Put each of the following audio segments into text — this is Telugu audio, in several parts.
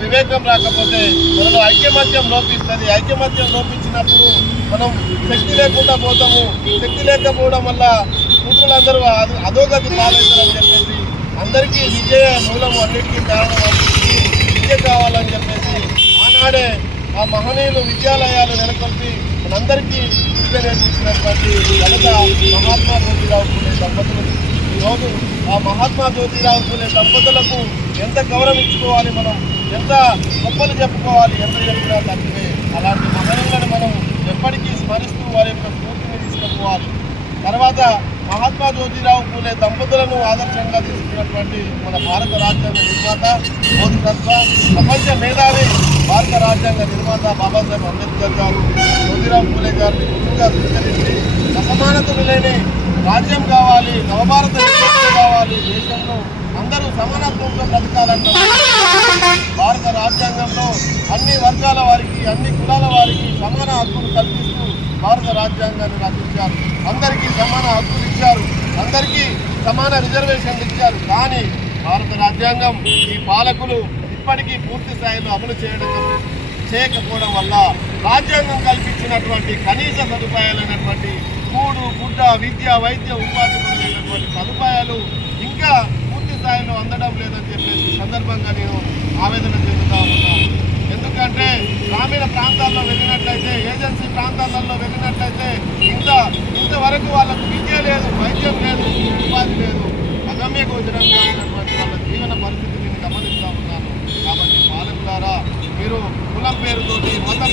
వివేకం రాకపోతే మనలో ఐక్యమత్యం లోపిస్తుంది. ఐక్యమత్యం లోపించినప్పుడు మనం శక్తి లేకుండా పోతాము. శక్తి లేకపోవడం వల్ల కూతురులందరూ అధోగతి పాలవుతారని చెప్పేసి అందరికీ విజయ మూలము అన్నిటికీ కారణం విద్య కావాలని చెప్పేసి ఆనాడే ఆ మహనీయులు విద్యాలయాలు నెలకొల్పి మనందరికీ విద్య నేర్పించినటువంటి ఘనత మహాత్మా జ్యోతిరావు పూలే దంపతులు ఈరోజు ఆ మహాత్మా జ్యోతిరావు పూలే దంపతులకు ఎంత గౌరవం ఇచ్చుకోవాలి మనం? ఎంత గొప్పలు చెప్పుకోవాలి? ఎంత చెప్పినా తక్కువే. అలాంటి మహనీయులను మనం ఎప్పటికీ స్మరిస్తూ వారి యొక్క స్ఫూర్తిని తీసుకుపోవాలి. తర్వాత మహాత్మా జ్యోతిరావు పూలే దంపతులను ఆదర్శంగా తీసుకున్నటువంటి మన భారత రాజ్యాంగ నిర్మాత బోధతత్వ ప్రపంచ మేధావి భారత రాజ్యాంగ నిర్మాత బాబాసాహెబ్ అంబేద్కర్ గారు. జ్యోతిరావు పూలే గారిని గురువుగా స్వీకరించి అసమానతలు లేని రాజ్యం కావాలి నవభారత కావాలి దేశంలో అందరూ సమానత్వంతో బ్రతకాలన్న భారత రాజ్యాంగంలో అన్ని వర్గాల వారికి అన్ని కులాల వారికి సమాన హక్కులు కల్పిస్తూ భారత రాజ్యాంగాన్ని రచించారు. అందరికీ సమాన హక్కులు ఇచ్చారు. అందరికీ సమాన రిజర్వేషన్లు ఇచ్చారు. కానీ భారత రాజ్యాంగం ఈ పాలకులు ఇప్పటికీ పూర్తి స్థాయిలో అమలు చేయడం చేయకపోవడం వల్ల రాజ్యాంగం కల్పించినటువంటి కనీస సదుపాయాలైనటువంటి కూడు గుడ్డ విద్య వైద్య ఉపాధి మొదలైనటువంటి సదుపాయాలు ఇంకా పూర్తి స్థాయిలో అందడం లేదని చెప్పేసి సందర్భంగా నేను ఆవేదన చెందుతాను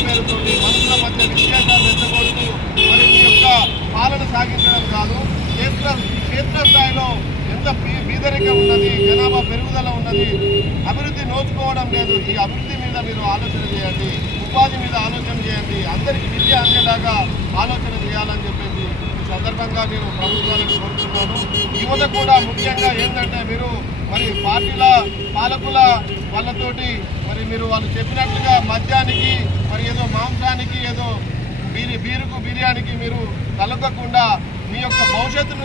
పేరుతోటి మనుషుల మధ్య విశేషాలు రెచ్చగొడుతూ మరి మీ యొక్క పాలన సాగించడం కాదు. క్షేత్ర క్షేత్రస్థాయిలో ఎంత పీ- ఉన్నది జనాభా పెరుగుదల ఉన్నది అభివృద్ధి నోచుకోవడం లేదు. ఈ అభివృద్ధి మీద మీరు ఆలోచన చేయండి. ఉపాధి మీద ఆలోచన చేయండి. అందరికీ విద్య అందేలాగా ఆలోచన చేయాలని చెప్పేసి ఈ సందర్భంగా నేను ప్రభుత్వాలను కోరుతున్నాను. యువత కూడా ముఖ్యంగా ఏంటంటే మీరు మరి పార్టీల పాలకుల వాళ్ళతోటి మరి మీరు వాళ్ళు చెప్పినట్లుగా మద్యానికి మరి ఏదో మాంసానికి ఏదో బీరి బీరుకు బిర్యానీకి మీరు కలగకుండా మీ యొక్క భవిష్యత్తును